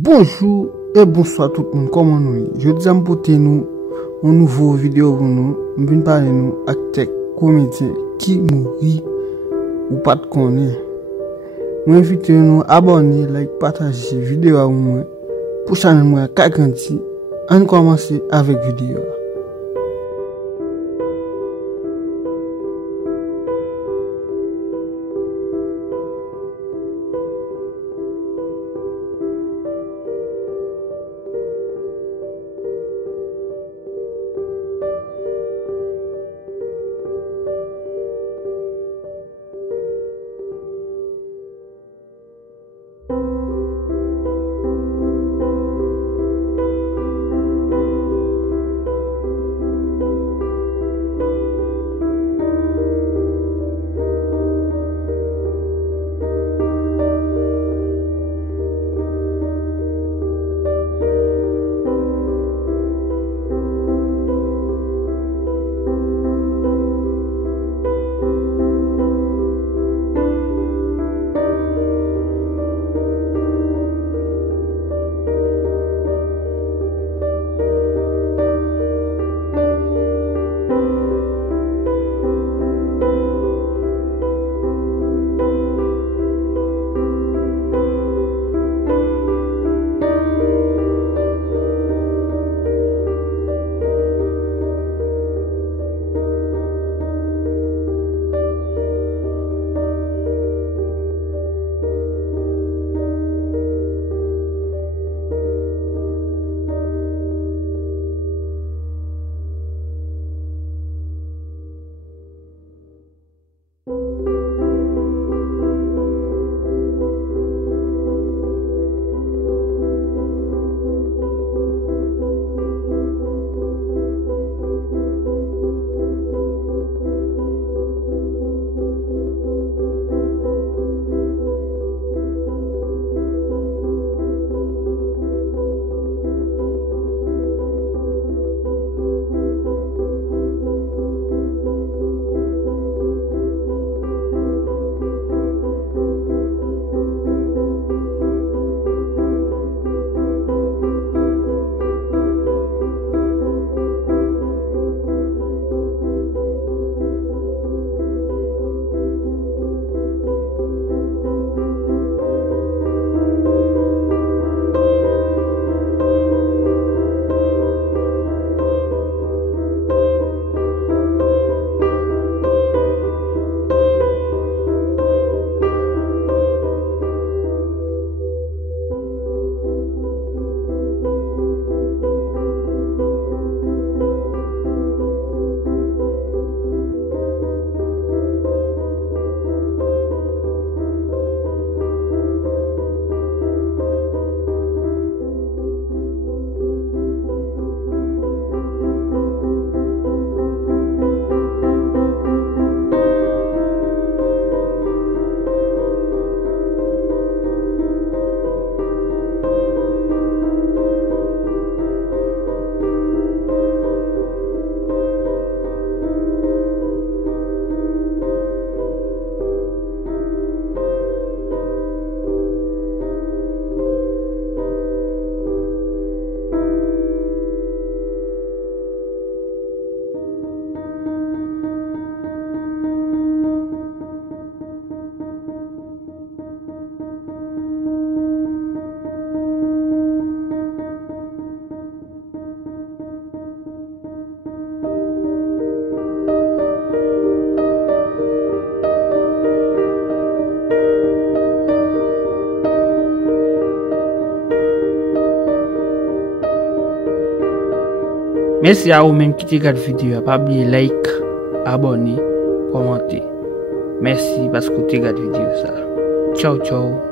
Bonjour et bonsoir tout le monde, comment nous? Je dis à nous une nouvelle vidéo pour nous. Je vais parler de acteurs comédiens qui mouri ou pas de konnen. Je invite nous à abonner, like, partager la vidéo à vous pour changer moi grandi. On commence avec la vidéo. Merci à vous-même qui regardent la vidéo. Pas oublier like, abonner, commenter. Merci parce que tu regardes la vidéo. Ciao, ciao.